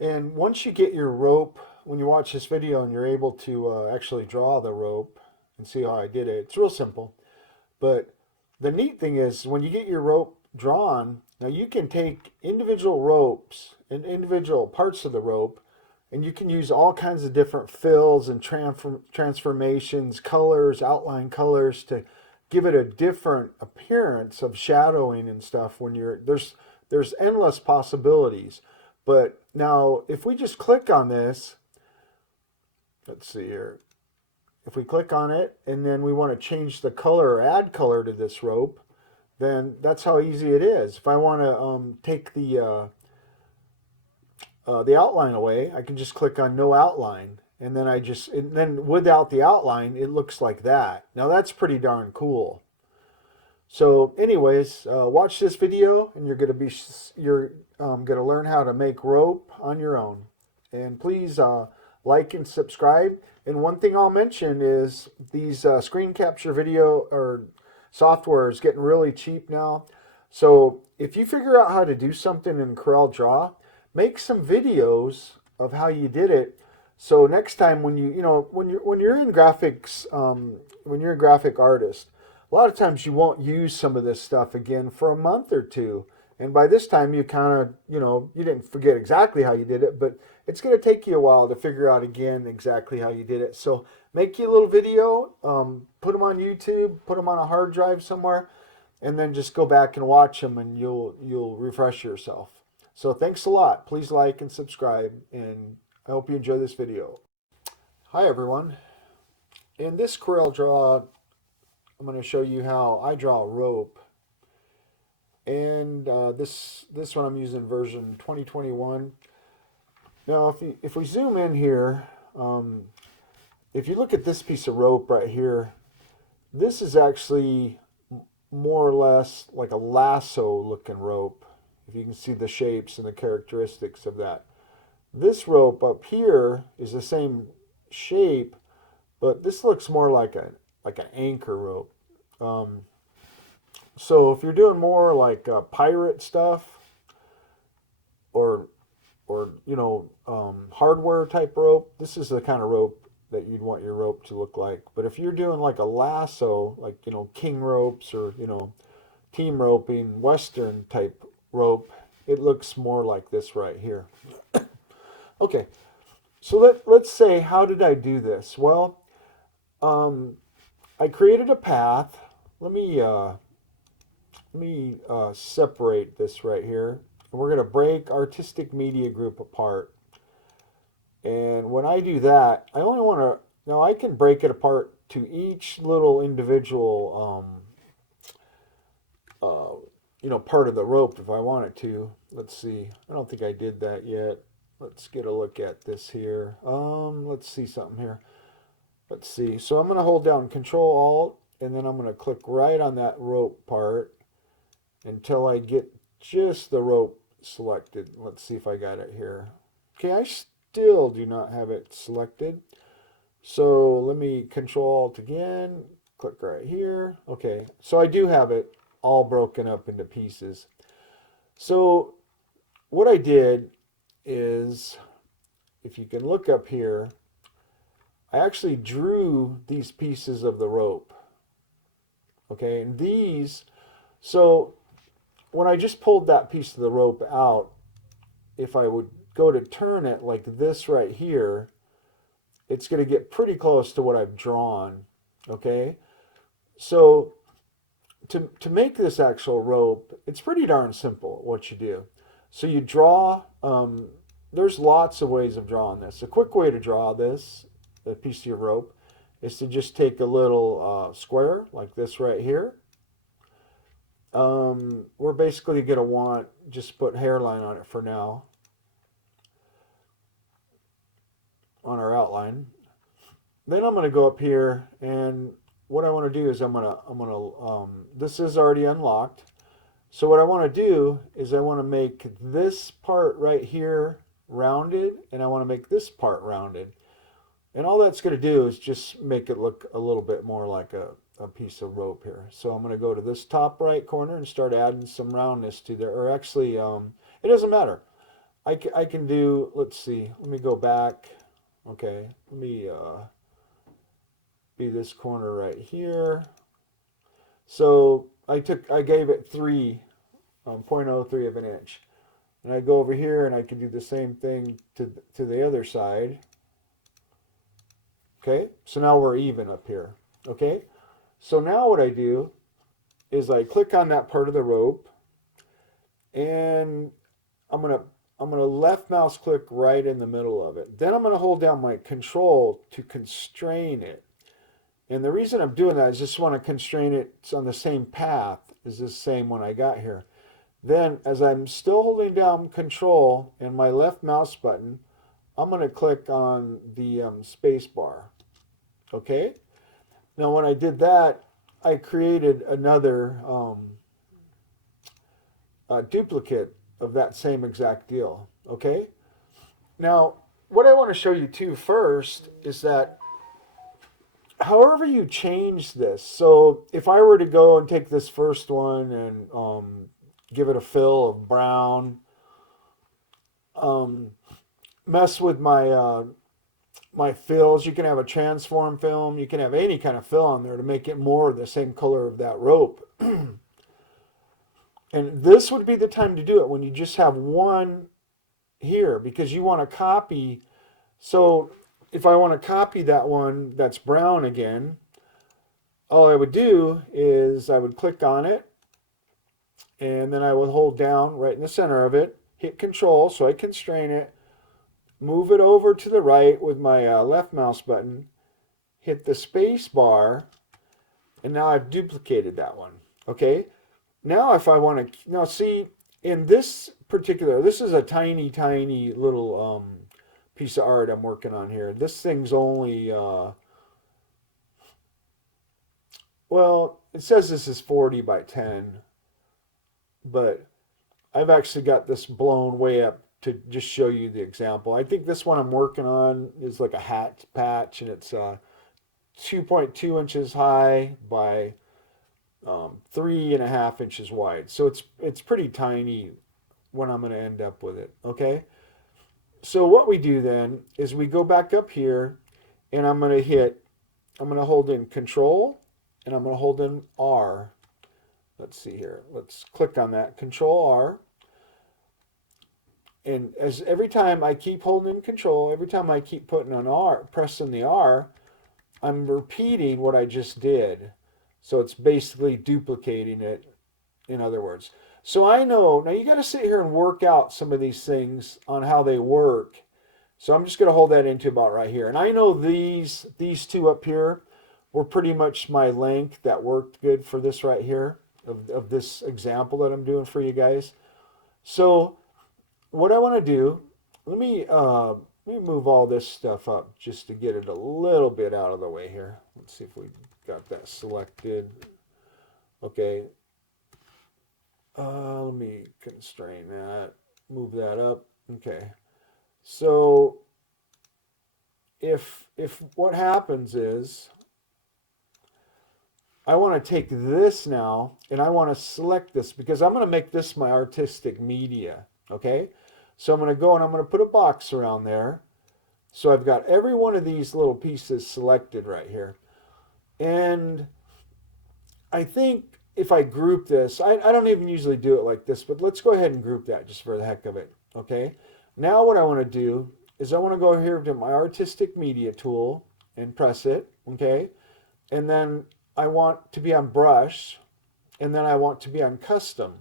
And once you get your rope, when you watch this video and you're able to actually draw the rope and see how I did it, it's real simple. But the neat thing is when you get your rope drawn, now you can take individual ropes and individual parts of the rope, and you can use all kinds of different fills and transformations, colors, outline colors to give it a different appearance of shadowing and stuff when you're there's endless possibilities. But now if we just click on this, let's see here. If we click on it and then we want to change the color or add color to this rope, then that's how easy it is. If I want to take the outline away, I can just click on no outline, and then and then without the outline, it looks like that. Now that's pretty darn cool. So, anyways, watch this video, and you're gonna learn how to make rope on your own. And please like and subscribe. And one thing I'll mention is these screen capture video or software is getting really cheap now. So if you figure out how to do something in Coreldraw, make some videos of how you did it. So next time when when you're in graphics, when you're a graphic artist, a lot of times you won't use some of this stuff again for a month or two. And by this time you kind of, you didn't forget exactly how you did it, but it's going to take you a while to figure out again exactly how you did it. So make you a little video, put them on YouTube, put them on a hard drive somewhere, and then just go back and watch them, and you'll refresh yourself. So thanks a lot. Please like and subscribe, and I hope you enjoy this video. Hi everyone. In this Coreldraw, I'm going to show you how I draw a rope. And this one I'm using version 2021. Now, if we zoom in here, if you look at this piece of rope right here, this is actually more or less like a lasso looking rope. If you can see the shapes and the characteristics of that. This rope up here is the same shape, but this looks more like an anchor rope. So if you're doing more like pirate stuff or hardware type rope, this is the kind of rope that you'd want your rope to look like. But if you're doing like a lasso, like king ropes or team roping, western type rope, it looks more like this right here. Okay, so let's say, how did I do this? Well, I created a path. Let me separate this right here. And we're going to break Artistic Media Group apart. And when I do that, I only want to, now I can break it apart to each little individual, part of the rope if I wanted to. Let's see. I don't think I did that yet. Let's get a look at this here. Let's see something here. Let's see. So I'm going to hold down Control Alt, and then I'm going to click right on that rope part until I get just the rope selected. Let's see if I got it here. Okay, I still do not have it selected. So let me Control Alt again, click right here. Okay, so I do have it all broken up into pieces. So what I did is, if you can look up here, I actually drew these pieces of the rope. Okay, and these, so when I just pulled that piece of the rope out, if I would go to turn it like this right here, it's going to get pretty close to what I've drawn. Okay, so to make this actual rope, it's pretty darn simple what you do. So you draw, there's lots of ways of drawing this. A quick way to draw this, the piece of your rope, is to just take a little square like this right here. We're basically going to want, just put hairline on it for now, on our outline. Then I'm going to go up here, and what I want to do is this is already unlocked. So what I want to do is I want to make this part right here rounded, and I want to make this part rounded. And all that's going to do is just make it look a little bit more like a piece of rope here. So I'm going to go to this top right corner and start adding some roundness to there. Or actually, it doesn't matter. I can do, let's see, let me go back. Okay, let me be this corner right here. So I gave it 0.03 of an inch. And I go over here and I can do the same thing to the other side. Okay, so now we're even up here. Okay, so now what I do is I click on that part of the rope, and I'm gonna I'm gonna left mouse click right in the middle of it. Then I'm gonna hold down my control to constrain it. And the reason I'm doing that is just want to constrain it on the same path as this same one I got here. Then as I'm still holding down control and my left mouse button, I'm going to click on the space bar. Okay? Now when I did that, I created another duplicate of that same exact deal. Okay? Now, what I want to show you too first is that however you change this, so if I were to go and take this first one and give it a fill of brown, mess with my fills, you can have a transform film, you can have any kind of fill on there to make it more the same color of that rope. And this would be the time to do it when you just have one here, because you want to copy. So if I want to copy that one that's brown again, all I would do is I would click on it, and then I would hold down right in the center of it, hit control so I constrain it, move it over to the right with my left mouse button, hit the space bar, and now I've duplicated that one. Okay, now if I want to, now see, in this particular, this is a tiny little piece of art I'm working on here. This thing's only well, it says this is 40 by 10, but I've actually got this blown way up to just show you the example. I think this one I'm working on is like a hat patch, and it's 2.2 inches high by 3.5 inches wide. So it's pretty tiny when I'm going to end up with it. Okay. So what we do then is we go back up here, and I'm going to hold in Control, and I'm going to hold in R. Let's see here. Let's click on that. Control R. And as every time I keep holding in Control, every time I keep putting on R, pressing the R, I'm repeating what I just did. So it's basically duplicating it, in other words. So I know, now you got to sit here and work out some of these things on how they work. So I'm just going to hold that into about right here. And I know these two up here were pretty much my length that worked good for this right here, of this example that I'm doing for you guys. So what I want to do, let me move all this stuff up just to get it a little bit out of the way here. Let's see if we got that selected. Okay. Let me constrain that, move that up. Okay. So if what happens is I want to take this now and I want to select this because I'm going to make this my artistic media. Okay. So I'm going to go and I'm going to put a box around there. So I've got every one of these little pieces selected right here. And I think if I group this, I don't even usually do it like this, but let's go ahead and group that just for the heck of it. Okay. Now what I want to do is I want to go here to my artistic media tool and press it. Okay. And then I want to be on brush, and then I want to be on custom.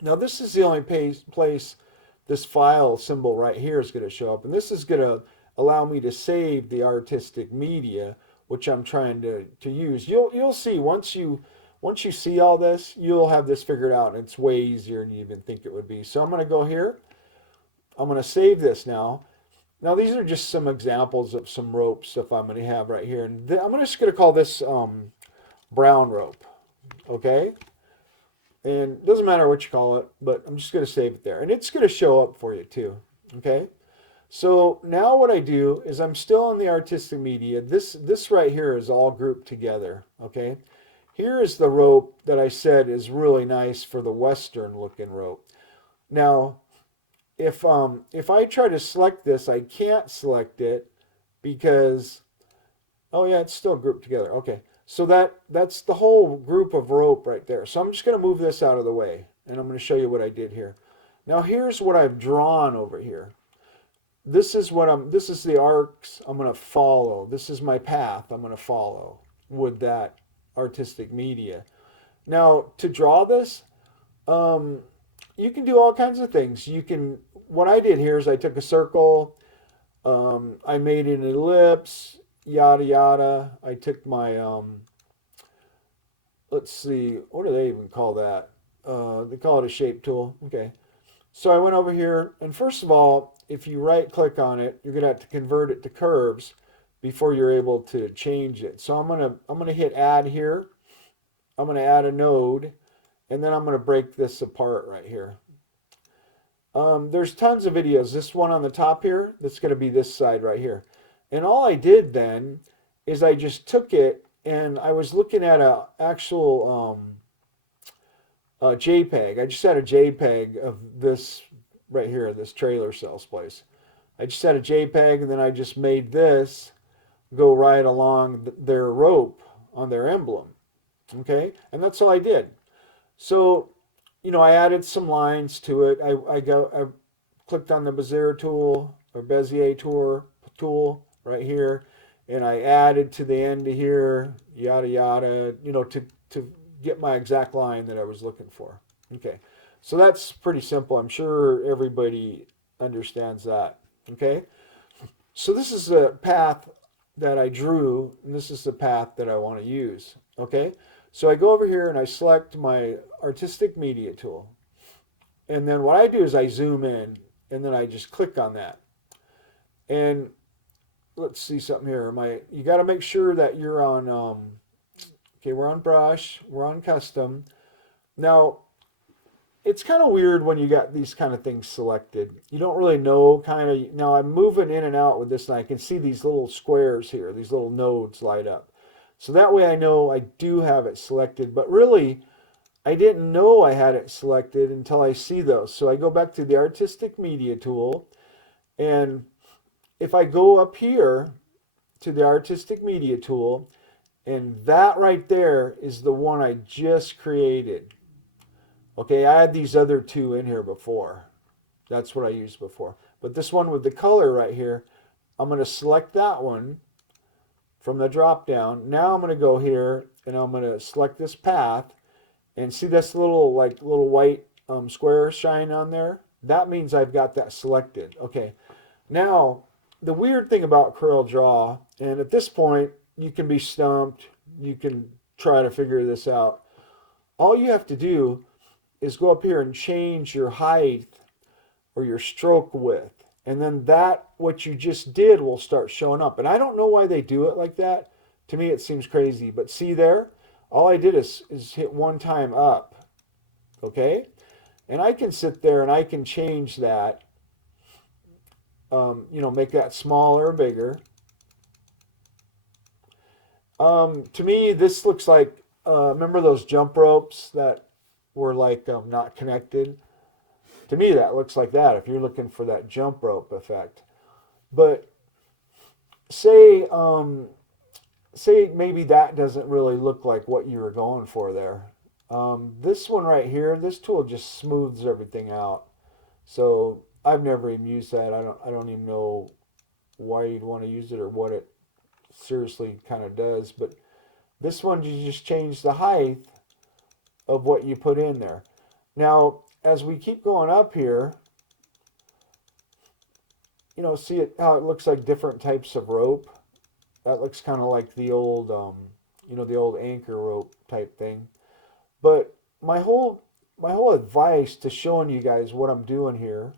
Now this is the only place this file symbol right here is going to show up, and this is going to allow me to save the artistic media, which I'm trying to use. You'll see once you see all this, you'll have this figured out, and it's way easier than you even think it would be. So I'm going to go here. I'm going to save this now. Now these are just some examples of some rope stuff I'm going to have right here, and I'm just going to call this brown rope. Okay. And it doesn't matter what you call it, but I'm just going to save it there. And it's going to show up for you too. Okay. So now what I do is I'm still in the artistic media. This right here is all grouped together. Okay. Here is the rope that I said is really nice for the Western looking rope. Now, if I try to select this, I can't select it because, oh yeah, it's still grouped together. Okay, so that's the whole group of rope right there. So I'm just going to move this out of the way, and I'm going to show you what I did here. Now here's what I've drawn over here. This is the arcs I'm going to follow. This is my path I'm going to follow with that artistic media. Now to draw this, um, you can do all kinds of things. What I did here is I took a circle, I made an ellipse, yada yada. I took my, let's see, what do they even call that? They call it a shape tool. Okay. So I went over here, and first of all, if you right click on it, you're gonna have to convert it to curves before you're able to change it. So I'm gonna hit add here. I'm gonna add a node, and then I'm gonna break this apart right here. There's tons of videos. This one on the top here, that's gonna be this side right here. And all I did then is I just took it, and I was looking at a actual JPEG. I just had a JPEG of this right here, this trailer sales place. I just had a JPEG, and then I just made this go right along their rope on their emblem. Okay, and that's all I did. So, I added some lines to it. I clicked on the Bezier tool or Bezier tool right here, and I added to the end of here, yada yada, to get my exact line that I was looking for. Okay, so that's pretty simple. I'm sure everybody understands that. Okay, so this is the path that I drew, and this is the path that I want to use. Okay, so I go over here and I select my artistic media tool, and then what I do is I zoom in, and then I just click on that. And let's see something here. You got to make sure that you're on. Okay, we're on brush, we're on custom. Now, it's kind of weird when you got these kind of things selected. You don't really know now I'm moving in and out with this, and I can see these little squares here, these little nodes light up. So that way I know I do have it selected, but really I didn't know I had it selected until I see those. So I go back to the artistic media tool, and if I go up here to the artistic media tool, and that right there is the one I just created. Okay, I had these other two in here before. That's what I used before. But this one with the color right here, I'm going to select that one from the drop down. Now I'm going to go here, and I'm going to select this path, and see this little white square shine on there? That means I've got that selected. Okay, now the weird thing about Coreldraw, and at this point you can be stumped, you can try to figure this out. All you have to do is go up here and change your height or your stroke width, and then what you just did will start showing up. And I don't know why they do it like that. To me it seems crazy, but see there, all I did is hit one time up. Okay, and I can sit there and I can change that, make that smaller or bigger. To me, this looks like, remember those jump ropes that were not connected? To me, that looks like that if you're looking for that jump rope effect. But say maybe that doesn't really look like what you were going for there. This one right here, this tool just smooths everything out. So I've never even used that. I don't even know why you'd want to use it or what it seriously kind of does. But this one, you just change the height of what you put in there. Now, as we keep going up here, see how it looks like different types of rope. That looks kind of like the old, the old anchor rope type thing. But my whole advice to showing you guys what I'm doing here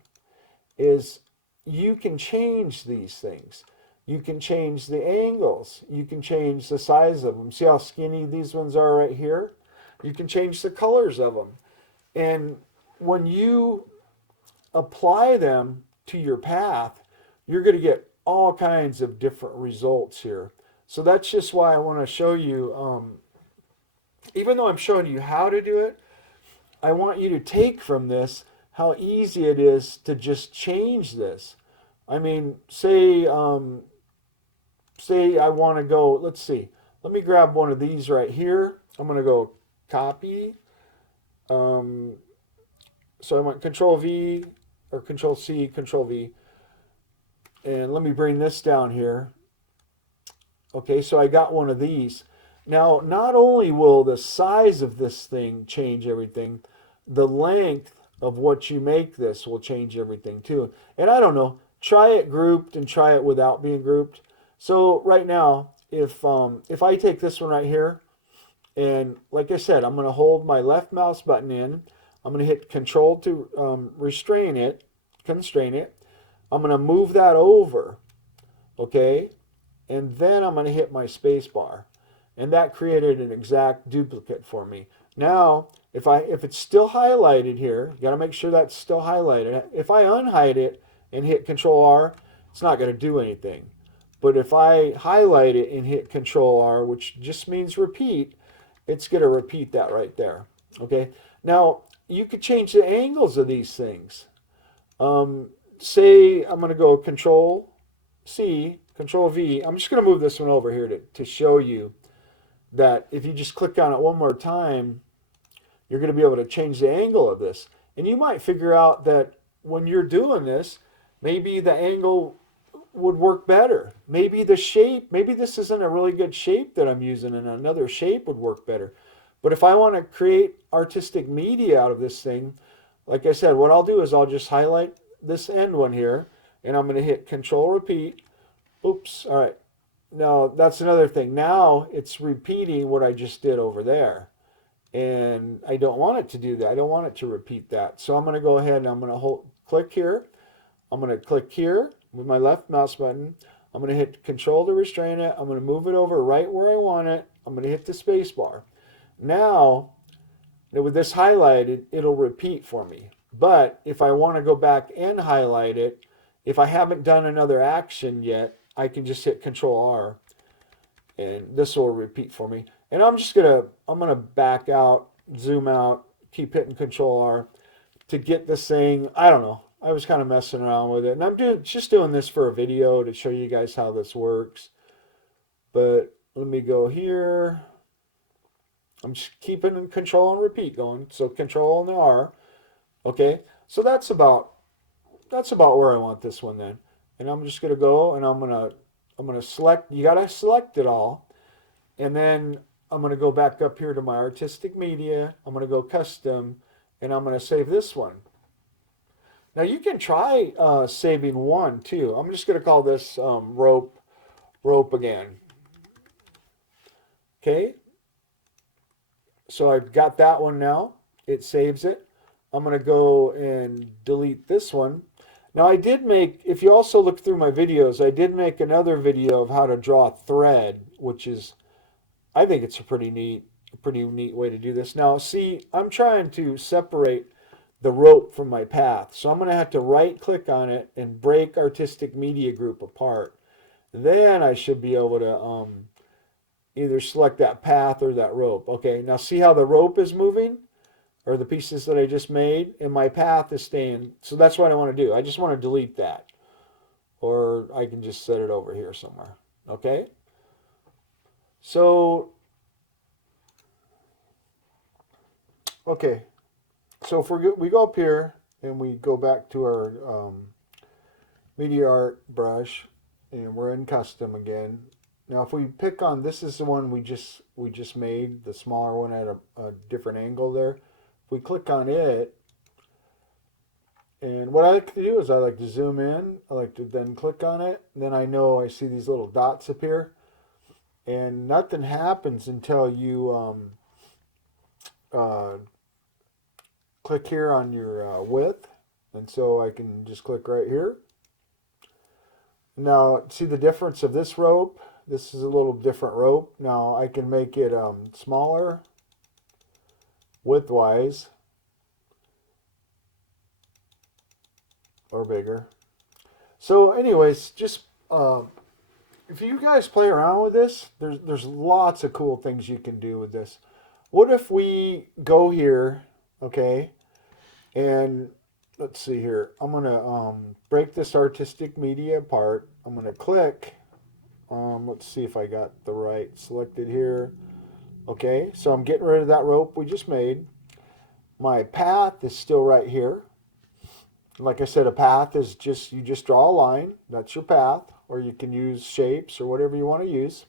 is you can change these things. You can change the angles. You can change the size of them. See how skinny these ones are right here? You can change the colors of them. And when you apply them to your path, you're going to get all kinds of different results here. So that's just why I want to show you, even though I'm showing you how to do it, I want you to take from this how easy it is to just change this. I mean, say say I want to go, let's see, let me grab one of these right here. I'm going to go copy. Um, so I want Control V or Control C, Control V. And let me bring this down here. Okay, so I got one of these. Now, not only will the size of this thing change everything, the length of what you make this will change everything too. And I don't know, try it grouped and try it without being grouped. So right now, if I take this one right here, and like I said, I'm going to hold my left mouse button in. I'm going to hit Control to constrain it. I'm going to move that over, okay? And then I'm going to hit my space bar. And that created an exact duplicate for me. Now, if it's still highlighted here, you got to make sure that's still highlighted. If I unhide it and hit Control R, it's not going to do anything. But if I highlight it and hit Control R, which just means repeat, it's going to repeat that right there. Okay. Now, you could change the angles of these things. Say I'm going to go Control C, Control V. I'm just going to move this one over here to show you that if you just click on it one more time, you're going to be able to change the angle of this. And you might figure out that when you're doing this, maybe the angle would work better. Maybe the shape, maybe this isn't a really good shape that I'm using and another shape would work better. But if I want to create artistic media out of this thing, like I said, what I'll do is I'll just highlight this end one here and I'm going to hit Control Repeat. Oops, all right. Now that's another thing. Now it's repeating what I just did over there. And I don't want it to do that. I don't want it to repeat that. So I'm going to go ahead and I'm going to click here. I'm going to click here with my left mouse button. I'm going to hit Control to restrain it. I'm going to move it over right where I want it. I'm going to hit the space bar. Now, with this highlighted, it'll repeat for me. But if I want to go back and highlight it, if I haven't done another action yet, I can just hit Control R and this will repeat for me. And I'm gonna back out, zoom out, keep hitting Control R to get this thing. I don't know. I was kind of messing around with it, and I'm just doing this for a video to show you guys how this works. But let me go here. I'm just keeping Control and Repeat going. So Control and the R. Okay. So that's about where I want this one then. And I'm just gonna go and I'm gonna select. You gotta select it all, and then I'm going to go back up here to my artistic media. I'm going to go custom, and I'm going to save this one. Now you can try saving one too. I'm just going to call this rope again. Okay. So I've got that one now. It saves it. I'm going to go and delete this one. Now I did make, if you also look through my videos, I did make another video of how to draw a thread, which is, I think it's a pretty neat way to do this. Now, see, I'm trying to separate the rope from my path. So I'm going to have to right-click on it and break Artistic Media Group apart. Then I should be able to either select that path or that rope. Okay, now see how the rope is moving? Or the pieces that I just made? And my path is staying. So that's what I want to do. I just want to delete that. Or I can just set it over here somewhere. Okay? So, okay, so if we go up here and we go back to our media art brush and we're in custom again. Now if we pick on, this is the one we just made, the smaller one at a different angle there. If we click on it, and what I like to do is I like to zoom in, I like to then click on it, and then I know I see these little dots appear. And nothing happens until you click here on your width. And so I can just click right here. Now, see the difference of this rope? This is a little different rope. Now, I can make it smaller, width-wise, or bigger. So anyways, just... if you guys play around with this, there's lots of cool things you can do with this. What if we go here, okay, and let's see here. I'm going to break this artistic media apart. I'm going to click. Let's see if I got the right selected here. Okay, so I'm getting rid of that rope we just made. My path is still right here. Like I said, a path is just, you just draw a line. That's your path. Or you can use shapes or whatever you want to use.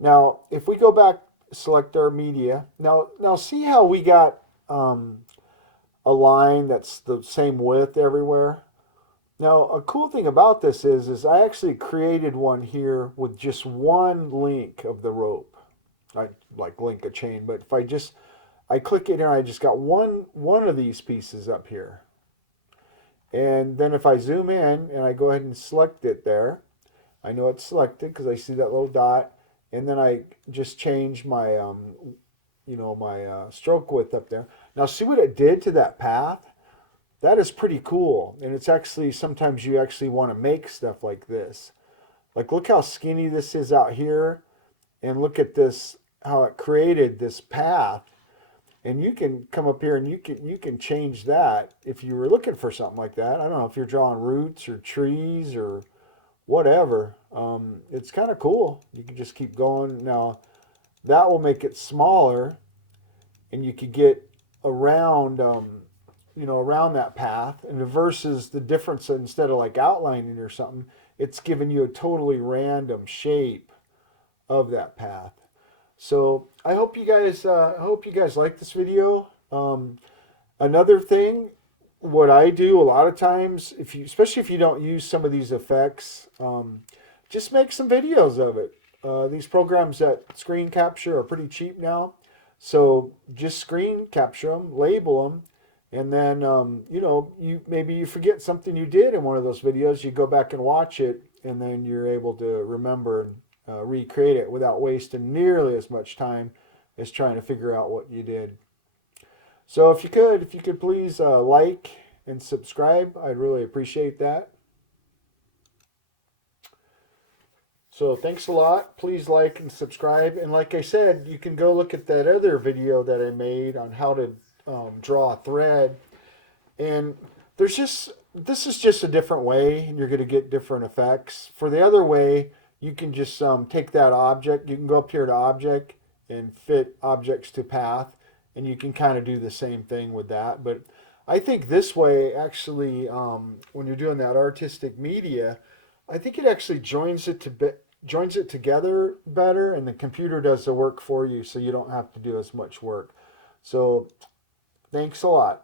Now, if we go back, select our media. Now see how we got a line that's the same width everywhere? Now, a cool thing about this is I actually created one here with just one link of the rope. I like link a chain, but if I click it here, I just got one of these pieces up here. And then if I zoom in and I go ahead and select it there, I know it's selected because I see that little dot. And then I just change my, my stroke width up there. Now see what it did to that path? That is pretty cool. And it's actually, sometimes you actually want to make stuff like this. Like look how skinny this is out here. And look at this, how it created this path. And you can come up here and you can change that if you were looking for something like that. I don't know if you're drawing roots or trees or whatever. It's kind of cool. You can just keep going. Now that will make it smaller, and you could get around, around that path. And versus the difference, instead of like outlining or something, it's giving you a totally random shape of that path. So I hope you guys like this video. Another thing, what I do a lot of times, especially if you don't use some of these effects, just make some videos of it. These programs that screen capture are pretty cheap now, so just screen capture them, label them, and then maybe you forget something you did in one of those videos. You go back and watch it, and then you're able to remember and recreate it without wasting nearly as much time as trying to figure out what you did. So if you could please like and subscribe, I'd really appreciate that. So thanks a lot. Please like and subscribe. And like I said, you can go look at that other video that I made on how to draw a thread. And this is just a different way, and you're going to get different effects. For the other way, you can just take that object. You can go up here to object and fit objects to path, and you can kind of do the same thing with that. But I think this way actually, when you're doing that artistic media, I think it actually joins it together better, and the computer does the work for you, so you don't have to do as much work. So thanks a lot.